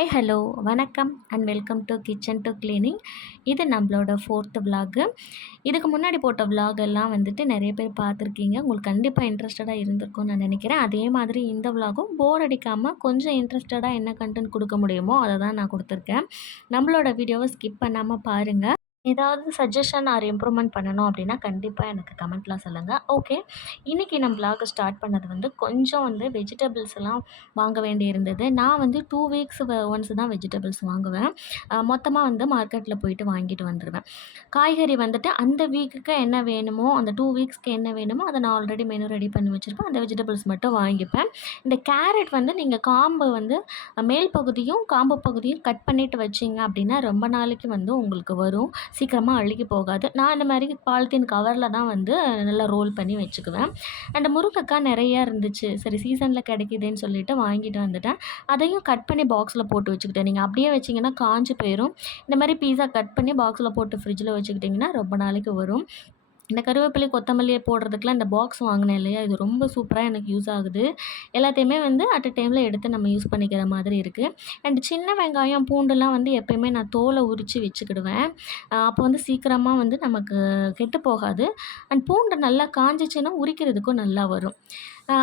Hi hello வணக்கம் and welcome to kitchen to cleaning. இது நம்மளோட ஃபோர்த் விலாகு. இதுக்கு முன்னாடி போட்ட விலாக் எல்லாம் வந்துட்டு நிறைய பேர் பார்த்துருக்கீங்க. உங்களுக்கு கண்டிப்பாக இன்ட்ரெஸ்டடாக இருந்திருக்கும்னு நான் நினைக்கிறேன். அதே மாதிரி இந்த விலாகும் போர் அடிக்காமல் கொஞ்சம் இன்ட்ரெஸ்டடாக என்ன கண்டென்ட் கொடுக்க முடியுமோ அதை தான் நான் கொடுத்துருக்கேன். நம்மளோட வீடியோவை ஸ்கிப் பண்ணாமல் பாருங்கள். ஏதாவது சஜஷன் ஆர் இம்ப்ரூவ்மெண்ட் பண்ணணும் அப்படின்னா கண்டிப்பாக எனக்கு கமெண்ட்லாம் சொல்லுங்கள். ஓகே, இன்றைக்கி நம்ம விலாக் ஸ்டார்ட் பண்ணது வந்து கொஞ்சம் வெஜிடபிள்ஸ் எல்லாம் வாங்க வேண்டி இருந்தது. நான் 2 வீக்ஸ் ஒன்ஸ் தான் வெஜிடபிள்ஸ் வாங்குவேன். மொத்தமாக மார்க்கெட்டில் போயிட்டு வாங்கிட்டு வந்துடுவேன். காய்கறி அந்த வீக்குக்கு என்ன வேணுமோ, அந்த 2 வீக்ஸ்க்கு என்ன வேணுமோ அதை நான் ஆல்ரெடி மெனு ரெடி பண்ணி வச்சுருப்பேன். அந்த வெஜிடபிள்ஸ் மட்டும் வாங்கிப்பேன். இந்த கேரட் நீங்கள் காம்பு மேல் பகுதியும் காம்பு பகுதியும் கட் பண்ணிவிட்டு வச்சிங்க அப்படின்னா ரொம்ப நாளைக்கு உங்களுக்கு வரும். சீக்கிரமாக அழுகி போகாது. நான் இந்த மாதிரி பாலித்தீன் கவரில் தான் நல்லா ரோல் பண்ணி வச்சுக்குவேன். அண்ட் முருங்கைக்காய் நிறையா இருந்துச்சு. சரி, சீசனில் கிடைக்குதுன்னு சொல்லிட்டு வாங்கிட்டு வந்துட்டேன். அதையும் கட் பண்ணி பாக்ஸில் போட்டு வச்சுக்கிட்டேன். நீங்கள் அப்படியே வச்சிங்கன்னா காஞ்சி போயிடும். இந்த மாதிரி பீஸா கட் பண்ணி பாக்ஸில் போட்டு ஃப்ரிட்ஜில் வச்சுக்கிட்டிங்கன்னா ரொம்ப நாளைக்கு வரும். இந்த கருவேப்பிலை கொத்தமல்லியை போடுறதுக்குலாம் இந்த பாக்ஸ் வாங்கினேன் இல்லையா, இது ரொம்ப சூப்பராக எனக்கு யூஸ் ஆகுது. எல்லாத்தையுமே அட் அ டைமில் எடுத்து நம்ம யூஸ் பண்ணிக்கிற மாதிரி இருக்குது. அண்ட் சின்ன வெங்காயம் பூண்டுலாம் எப்போயுமே நான் தோலை உரித்து வச்சுக்கிடுவேன். அப்போ சீக்கிரமாக நமக்கு கெட்டு போகாது. அண்ட் பூண்டு நல்லா காஞ்சிச்சின்னா உரிக்கிறதுக்கும் நல்லா வரும்.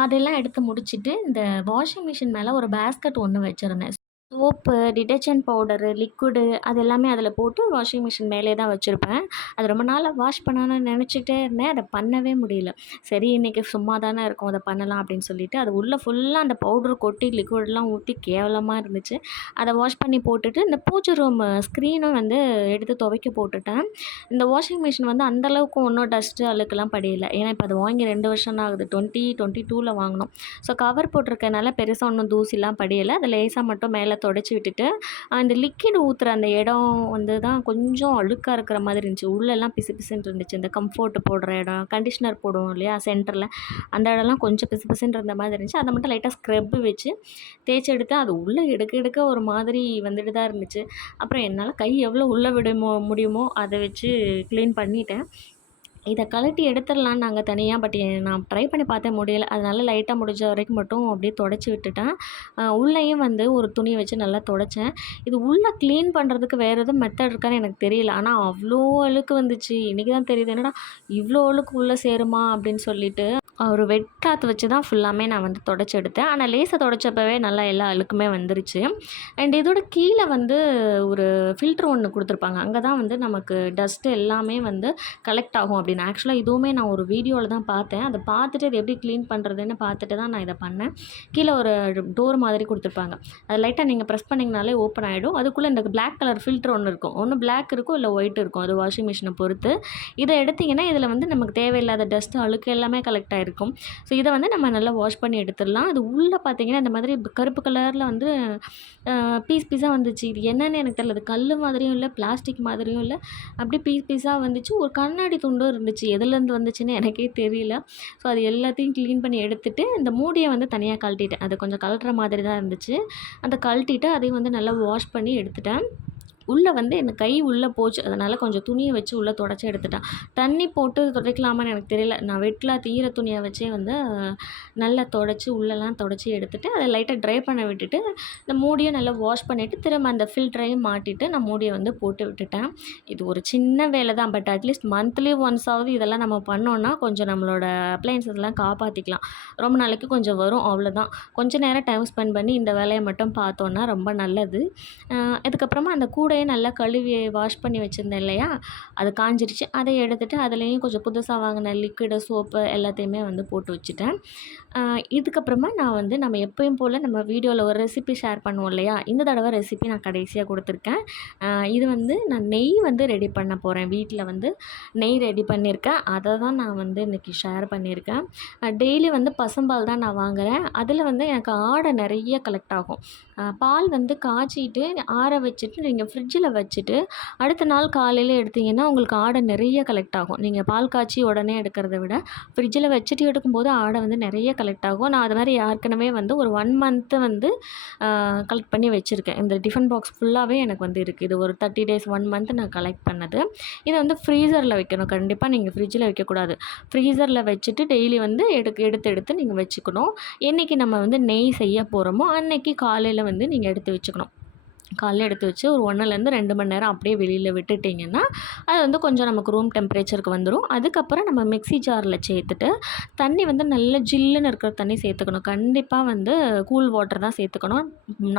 அதெல்லாம் எடுத்து முடிச்சுட்டு இந்த வாஷிங் மிஷின் மேலே ஒரு பேஸ்கெட் ஒன்று வச்சுருந்தேன். சோப்பு, டிடர்ஜென்ட் பவுடரு, லிக்விடு அது எல்லாமே அதில் போட்டு வாஷிங் மிஷின் மேலே தான் வச்சுருப்பேன். அது ரொம்ப நாளாக வாஷ் பண்ணணும்னு நினச்சிக்கிட்டே இருந்தேன். அதை பண்ணவே முடியல. சரி, இன்றைக்கி சும்மா தானே இருக்கும், அதை பண்ணலாம் அப்படின்னு சொல்லிட்டு அது உள்ளே ஃபுல்லாக அந்த பவுட்ரு கொட்டி லிக்விட்லாம் ஊற்றி கேவலமாக இருந்துச்சு. அதை வாஷ் பண்ணி போட்டுட்டு இந்த பூஜை ரூம் ஸ்க்ரீனும் எடுத்து துவைக்க போட்டுட்டேன். இந்த வாஷிங் மிஷின் அந்தளவுக்கு ஒன்றும் டஸ்ட்டு அழுக்கெல்லாம் படியலை. ஏன்னா இப்போ அது வாங்கி 2 வருஷம் தான் ஆகுது. 2022 வாங்கினோம். ஸோ கவர் போட்டிருக்கனால பெருசாக ஒன்றும் தூசிலாம் படியலை. அது லேசாக மட்டும் மேலே தொடச்சி விட்டுட்டு அந்த லிக்விட் ஊற்றுற அந்த இடம் தான் கொஞ்சம் அழுக்காக இருக்கிற மாதிரி இருந்துச்சு. உள்ளெல்லாம் பிசு பிசுன்னு இருந்துச்சு. இந்த கம்ஃபோர்ட் போடுற இடம், கண்டிஷ்னர் போடுவோம் இல்லையா சென்டரில், அந்த இடம்லாம் கொஞ்சம் பிசு பிசுன்னு இருந்த மாதிரி இருந்துச்சு. அதை மட்டும் லைட்டாக ஸ்க்ரப்பு வச்சு தேய்ச்சி எடுத்து அது உள்ளே எடுக்க ஒரு மாதிரி தான் இருந்துச்சு. அப்புறம் என்னால் கை எவ்வளோ உள்ளே விட முடியுமோ அதை வச்சு க்ளீன் பண்ணிட்டேன். இதை கழட்டி எடுத்துடலான்னு நாங்கள் தனியாக, பட் நான் ட்ரை பண்ணி பார்த்தேன், முடியலை. அதனால லைட்டாக முடிஞ்ச வரைக்கும் மட்டும் அப்படியே தொடச்சி விட்டுட்டேன். உள்ளேயும் ஒரு துணி வச்சு நல்லா தொடச்சேன். இது உள்ளே க்ளீன் பண்ணுறதுக்கு வேறு எதுவும் மெத்தட் இருக்கான்னு எனக்கு தெரியல. ஆனால் அவ்வளோ அழுக்கு வந்துச்சு. இன்றைக்கி தான் தெரியுது, என்னடா இவ்வளோ அழுக்கு உள்ளே சேருமா அப்படின்னு சொல்லிட்டு ஒரு வெட் கிளாத் வச்சு தான் ஃபுல்லாமே நான் தொடச்சி எடுத்தேன். ஆனால் லேசாக தொடச்சப்பவே நல்லா எல்லா அழுக்குமே வந்துருச்சு. அண்ட் இதோட கீழே ஒரு ஃபில்ட்ரு ஒன்று கொடுத்துருப்பாங்க. அங்கே தான் நமக்கு டஸ்ட்டு எல்லாமே கலெக்ட் ஆகும் அப்படின்னு. ஆக்சுவலாக இதுவுமே நான் ஒரு வீடியோவில் தான் பார்த்தேன். அதை பார்த்துட்டு இது எப்படி க்ளீன் பண்ணுறதுன்னு பார்த்துட்டு தான் நான் இதை பண்ணேன். கீழே ஒரு டோர் மாதிரி கொடுத்துருப்பாங்க. அது லைட்டாக நீங்கள் ப்ரெஸ் பண்ணிங்கனாலே ஓப்பன் ஆகிடும். அதுக்குள்ளே இந்த பிளாக் கலர் ஃபில்ட்ரு ஒன்று இருக்கும். ஒன்று பிளாக் இருக்கும், இல்லை ஒயிட் இருக்கும். அது வாஷிங் மிஷினை பொறுத்து. இதை எடுத்திங்கன்னா இதில் நமக்கு தேவையில்லாத டஸ்ட்டு அழுக்கு எல்லாமே கலெக்ட் ஆகிருக்கும். ஸோ இதை நம்ம நல்லா வாஷ் பண்ணி எடுத்துடலாம். அது உள்ளே பார்த்தீங்கன்னா இந்த மாதிரி கருப்பு கலரில் பீஸ் பீஸாக வந்துச்சு. இது என்னென்னு எனக்கு தெரியல. அது கல் மாதிரியும் இல்லை, பிளாஸ்டிக் மாதிரியும் இல்லை, அப்படி பீஸாக வந்துச்சு. ஒரு கண்ணாடி துண்டும் இருந்துச்சு. எதுலேருந்து வந்துச்சுன்னு எனக்கே தெரியல. ஸோ அது எல்லாத்தையும் க்ளீன் பண்ணி எடுத்துகிட்டு இந்த மூடியை தனியாக கழட்டிட்டேன். அது கொஞ்சம் கழட்டுற மாதிரி தான் இருந்துச்சு. அந்த கழட்டிட்டு அதையும் நல்லா வாஷ் பண்ணி எடுத்துட்டேன். உள்ளே எனக்கு கை உள்ளே போச்சு. அதனால் கொஞ்சம் துணியை வச்சு உள்ளே தொடச்சி எடுத்துட்டேன். தண்ணி போட்டு துடைக்கலாமான்னு எனக்கு தெரியல. நான் வெட் கிளாத் ஈர துணியை வச்சே நல்லா தொடச்சி உள்ளெல்லாம் தொடச்சி எடுத்துகிட்டு அதை லைட்டாக ட்ரை பண்ண விட்டுட்டு இந்த மூடியை நல்லா வாஷ் பண்ணிவிட்டு திரும்ப அந்த ஃபில்டரையும் மாட்டிட்டு நான் மூடியை போட்டு விட்டுட்டேன். இது ஒரு சின்ன வேலை தான். பட் அட்லீஸ்ட் மந்த்லி ஒன்ஸ் ஆகுது இதெல்லாம் நம்ம பண்ணோன்னா கொஞ்சம் நம்மளோட அப்ளையன்ஸஸ்லாம் காப்பாற்றிக்கலாம். ரொம்ப நாளைக்கு கொஞ்சம் வரும், அவ்வளோதான். கொஞ்சம் நேரம் டைம் ஸ்பெண்ட் பண்ணி இந்த வேலையை மட்டும் பார்த்தோன்னா ரொம்ப நல்லது. இதுக்கப்புறமா அந்த கூடையை நல்லா கழுவி வாஷ் பண்ணி வச்சுருந்தேன் இல்லையா, அது காஞ்சிருச்சு. அதை எடுத்துகிட்டு அதுலேயும் கொஞ்சம் புதுசாக வாங்கின லிக்விடு, சோப்பு எல்லாத்தையுமே போட்டு வச்சுட்டேன். இதுக்கப்புறமா நான் நம்ம எப்பயும் போல் நம்ம வீடியோவில் ஒரு ரெசிபி ஷேர் பண்ணுவோம் இல்லையா, இந்த தடவை ரெசிபி நான் கடைசியாக கொடுத்துருக்கேன். இது நான் நெய் ரெடி பண்ண போகிறேன். வீட்டில் நெய் ரெடி பண்ணியிருக்கேன். அதை தான் நான் இன்றைக்கி ஷேர் பண்ணியிருக்கேன். டெய்லி பசும்பால் தான் நான் வாங்குகிறேன். அதில் எனக்கு ஆடை நிறைய கலெக்ட் ஆகும். பால் காய்ச்சிட்டு ஆற வச்சுட்டு நீங்கள் ஃப்ரிட்ஜில் வச்சுட்டு அடுத்த நாள் காலையில் எடுத்திங்கன்னா உங்களுக்கு ஆடை நிறைய கலெக்ட் ஆகும். நீங்கள் பால் காய்ச்சி உடனே எடுக்கிறத விட ஃப்ரிட்ஜில் வச்சுட்டு எடுக்கும்போது ஆடை நிறைய கலெக்ட் ஆகும். நான் அது மாதிரி ஏற்கனவே ஒரு 1 மந்த்து கலெக்ட் பண்ணி வச்சுருக்கேன். இந்த டிஃபன் பாக்ஸ் ஃபுல்லாகவே எனக்கு இருக்குது. இது ஒரு 30 டேஸ் 1 மந்த் நான் கலெக்ட் பண்ணது. இதை ஃப்ரீசரில் வைக்கணும். கண்டிப்பாக நீங்கள் ஃப்ரிட்ஜில் வைக்கக்கூடாது. ஃப்ரீசரில் வச்சுட்டு டெய்லி எடுத்து நீங்கள் வச்சுக்கணும். என்றைக்கு நம்ம நெய் செய்ய போகிறோமோ அன்னைக்கு காலையில் நீங்கள் எடுத்து வச்சுக்கணும். காலைல எடுத்து வச்சு ஒரு 1லேருந்து 2 மணி நேரம் அப்படியே வெளியில் விட்டுட்டிங்கன்னா அது வந்து கொஞ்சம் நமக்கு ரூம் டெம்பரேச்சருக்கு வந்துடும். அதுக்கப்புறம் நம்ம மிக்ஸி ஜாரில் சேர்த்துட்டு தண்ணி வந்து நல்ல ஜில்லுன்னு இருக்கிற தண்ணி சேர்த்துக்கணும். கண்டிப்பாக வந்து கூல் வாட்டர் தான் சேர்த்துக்கணும்.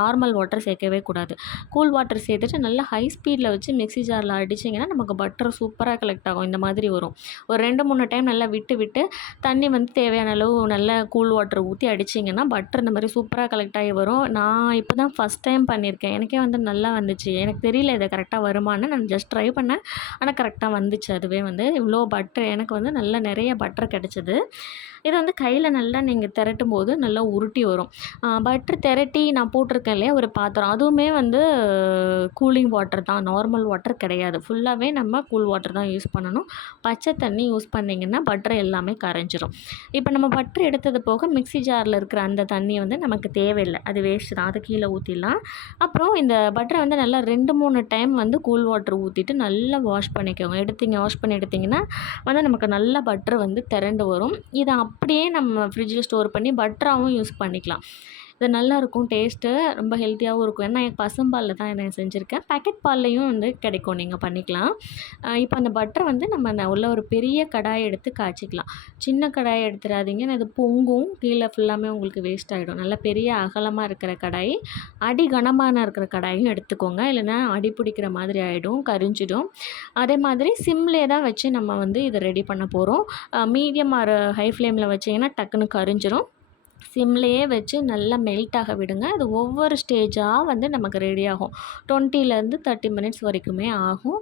நார்மல் வாட்டர் சேர்க்கவே கூடாது. கூல் வாட்டர் சேர்த்துட்டு நல்லா ஹை ஸ்பீடில் வச்சு மிக்ஸி ஜாரில் அடிச்சிங்கன்னா நமக்கு பட்டர் சூப்பராக கலெக்ட் ஆகும். இந்த மாதிரி வரும். ஒரு 2, 3 டைம் நல்லா விட்டு விட்டு தண்ணி வந்து தேவையான அளவு நல்ல கூல் வாட்டர் ஊற்றி அடிச்சிங்கன்னா பட்டர் இந்த மாதிரி சூப்பராக கலெக்ட் ஆகி வரும். நான் இப்போ தான் ஃபஸ்ட் டைம் பண்ணியிருக்கேன். எனக்கே வந்து நல்லா வந்துச்சு. எனக்கு தெரியல இது கரெக்டாக வருமான்னு. நான் ஜஸ்ட் ட்ரை பண்ணேன். ஆனால் கரெக்டாக வந்துச்சு. அதுவே வந்து இவ்வளோ பட்டர் எனக்கு வந்து நல்லா நிறைய பட்டர் கிடச்சிது. இதை வந்து கையில் நல்லா நீங்கள் திரட்டும் போது நல்லா உருட்டி வரும். பட்டர் திரட்டி நான் போட்டிருக்கேன் இல்லையா ஒரு பாத்திரம், அதுவுமே வந்து கூலிங் வாட்டர் தான், நார்மல் வாட்டர் கிடையாது. ஃபுல்லாகவே நம்ம கூல் வாட்டர் தான் யூஸ் பண்ணணும். பச்சை தண்ணி யூஸ் பண்ணிங்கன்னா பட்டர் எல்லாமே கரைஞ்சிரும். இப்போ நம்ம பட்டர் எடுத்தது போக மிக்ஸி ஜாரில் இருக்கிற அந்த தண்ணி வந்து நமக்கு தேவையில்லை, அது வேஸ்ட் தான். அதை கீழே ஊற்றிடலாம். அப்புறம் இந்த பட்டரை வந்து நல்லா 2, 3 டைம் வந்து கூல் வாட்டர் ஊற்றிட்டு நல்லா வாஷ் பண்ணிக்கோங்க. வாஷ் பண்ணி எடுத்திங்கன்னா வந்து நமக்கு நல்லா பட்டர் வந்து திரண்டு வரும். இதை அப்படியே நம்ம ஃப்ரிட்ஜில் ஸ்டோர் பண்ணி பட்டராகவும் யூஸ் பண்ணிக்கலாம். இது நல்லாயிருக்கும். டேஸ்ட்டு ரொம்ப ஹெல்த்தியாகவும் இருக்கும். ஏன்னா பசும்பாலில் தான் நான் செஞ்சுருக்கேன். பேக்கெட் பால்லையும் வந்து கிடைக்கும், நீங்கள் பண்ணிக்கலாம். இப்போ அந்த பட்டரை வந்து நம்ம உள்ள ஒரு பெரிய கடாயை எடுத்து காய்ச்சிக்கலாம். சின்ன கடாயை எடுத்துடாதீங்க, அது பொங்கும், கீழே ஃபுல்லாமே உங்களுக்கு வேஸ்ட் ஆகிடும். நல்லா பெரிய அகலமாக இருக்கிற கடாய், அடி கனமான இருக்கிற கடாயும் எடுத்துக்கோங்க. இல்லைன்னா அடி பிடிக்கிற மாதிரி ஆகிடும், கரிஞ்சிடும். அதே மாதிரி சிம்லேயே தான் வச்சு நம்ம வந்து இதை ரெடி பண்ண போகிறோம். மீடியம் ஆர் ஹை ஃப்ளேமில் வச்சிங்கன்னா டக்குன்னு கரிஞ்சிடும். சிம்லேயே வச்சு நல்லா மெல்ட் ஆக விடுங்க. அது ஒவ்வொரு ஸ்டேஜாக வந்து நமக்கு ரெடி ஆகும். 20லேருந்து 30 மினிட்ஸ் வரைக்குமே ஆகும்.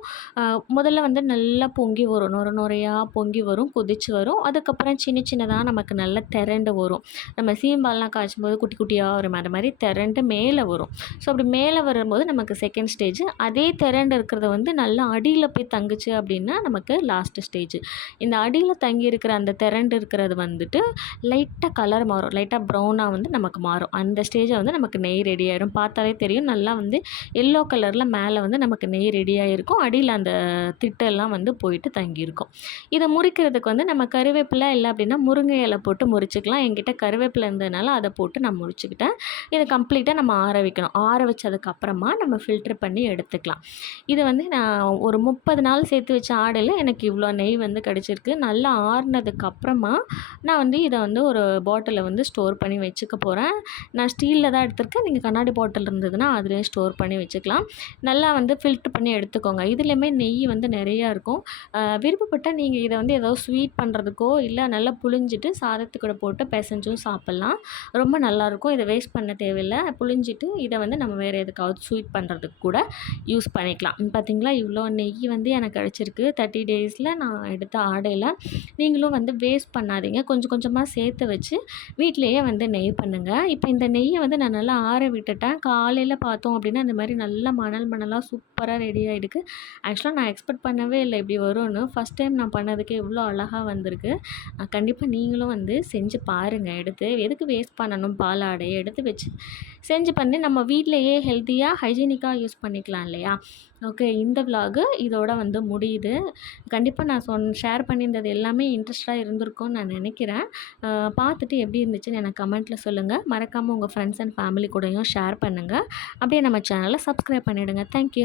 முதல்ல வந்து நல்லா பொங்கி வரும், நுர நுரையாக பொங்கி வரும், கொதிச்சு வரும். அதுக்கப்புறம் சின்ன சின்னதாக நமக்கு நல்லா திரண்டு வரும். நம்ம சீம்பால்லாம் காய்ச்சும் போது குட்டி குட்டியாக வரும், அது மாதிரி திரண்டு மேலே வரும். ஸோ அப்படி மேலே வரும்போது நமக்கு செகண்ட் ஸ்டேஜ். அதே திரண்டு இருக்கிறத வந்து நல்லா அடியில் போய் தங்குச்சு அப்படின்னா நமக்கு லாஸ்ட் ஸ்டேஜ். இந்த அடியில் தங்கி இருக்கிற அந்த திரண்டு இருக்கிறது வந்துட்டு லைட்டாக கலர் மாறும், லைட்டாக ப்ரௌனாக வந்து நமக்கு மாறும். அந்த ஸ்டேஜை வந்து நமக்கு நெய் ரெடி ஆயிடும். பார்த்தாலே தெரியும், நல்லா வந்து எல்லோ கலரில் மேலே வந்து நமக்கு நெய் ரெடி ஆகிருக்கும். அடியில் அந்த திட்டெல்லாம் வந்து போயிட்டு தங்கியிருக்கும். இதை முறிக்கிறதுக்கு வந்து நம்ம கருவேப்பிலை இல்லை அப்படின்னா முருங்கை இலை போட்டு முறிச்சிக்கலாம். என்கிட்ட கருவேப்பிலை இருந்ததுனால அதை போட்டு நான் முறிச்சிக்கிட்டேன். இதை கம்ப்ளீட்டாக நம்ம ஆற வைக்கணும். ஆற வச்சதுக்கப்புறமா நம்ம ஃபில்ட்ரு பண்ணி எடுத்துக்கலாம். இது வந்து நான் ஒரு 30 நாள் சேர்த்து வச்ச ஆடையில் எனக்கு இவ்வளோ நெய் வந்து கிடச்சிருக்கு. நல்லா ஆறுனதுக்கப்புறமா நான் வந்து இதை வந்து ஒரு பாட்டிலில் வந்து ஸ்டோர் பண்ணி வச்சுக்க போகிறேன். நான் ஸ்டீலில் தான் எடுத்திருக்கேன். நீங்கள் கண்ணாடி பாட்டில் இருந்ததுன்னா அதிலே ஸ்டோர் பண்ணி வச்சுக்கலாம். நல்லா வந்து ஃபில்ட்ரு பண்ணி எடுத்துக்கோங்க. இதுலேயுமே நெய் வந்து நிறையா இருக்கும். விருப்பப்பட்டால் நீங்கள் இதை வந்து ஏதோ ஸ்வீட் பண்ணுறதுக்கோ இல்லை நல்லா புழிஞ்சிட்டு சாதத்துக்கூட போட்டு பிசைஞ்சும் சாப்பிட்லாம். ரொம்ப நல்லாயிருக்கும். இதை வேஸ்ட் பண்ண தேவையில்லை. புழிஞ்சிட்டு இதை வந்து நம்ம வேறு எதுக்காவது ஸ்வீட் பண்ணுறதுக்கு கூட யூஸ் பண்ணிக்கலாம். பார்த்திங்களா, இவ்வளோ நெய் வந்து எனக்கு கிடச்சிருக்கு 30 டேஸில் நான் எடுத்த ஆடையில். நீங்களும் வந்து வேஸ்ட் பண்ணாதீங்க. கொஞ்சம் கொஞ்சமாக சேர்த்து வச்சு வீட்டிலேயே வந்து நெய் பண்ணுங்கள். இப்போ இந்த நெய்யை வந்து நான் நல்லா ஆற விட்டுட்டேன். காலையில் பார்த்தோம் அப்படின்னா இந்த மாதிரி நல்லா மணலாக சூப்பராக ரெடி ஆகிடுக்கு. ஆக்சுவலாக நான் எக்ஸ்பெக்ட் பண்ணவே இல்லை இப்படி வரும்னு. ஃபஸ்ட் டைம் நான் பண்ணதுக்கு இவ்வளோ அழகாக வந்திருக்கு. கண்டிப்பாக நீங்களும் வந்து செஞ்சு பாருங்கள். எடுத்து எதுக்கு வேஸ்ட் பண்ணணும், பாலாடையை எடுத்து வச்சு செஞ்சு பண்ணி நம்ம வீட்டிலையே ஹெல்த்தியாக ஹைஜீனிக்காக யூஸ் பண்ணிக்கலாம் இல்லையா? ஓகே, இந்த விலாகு இதோட வந்து முடியுது. கண்டிப்பாக நான் ஷேர் பண்ணியிருந்தது எல்லாமே இன்ட்ரெஸ்ட்டாக இருந்திருக்கும்னு நான் நினைக்கிறேன். பார்த்துட்டு எப்படி இருந்துச்சுன்னு எனக்கு கமெண்ட்டில் சொல்லுங்கள். மறக்காமல் உங்கள் ஃப்ரெண்ட்ஸ் அண்ட் ஃபேமிலி கூடயும் ஷேர் பண்ணுங்கள். அப்படியே நம்ம சேனலை சப்ஸ்கிரைப் பண்ணிவிடுங்க. தேங்க்யூ.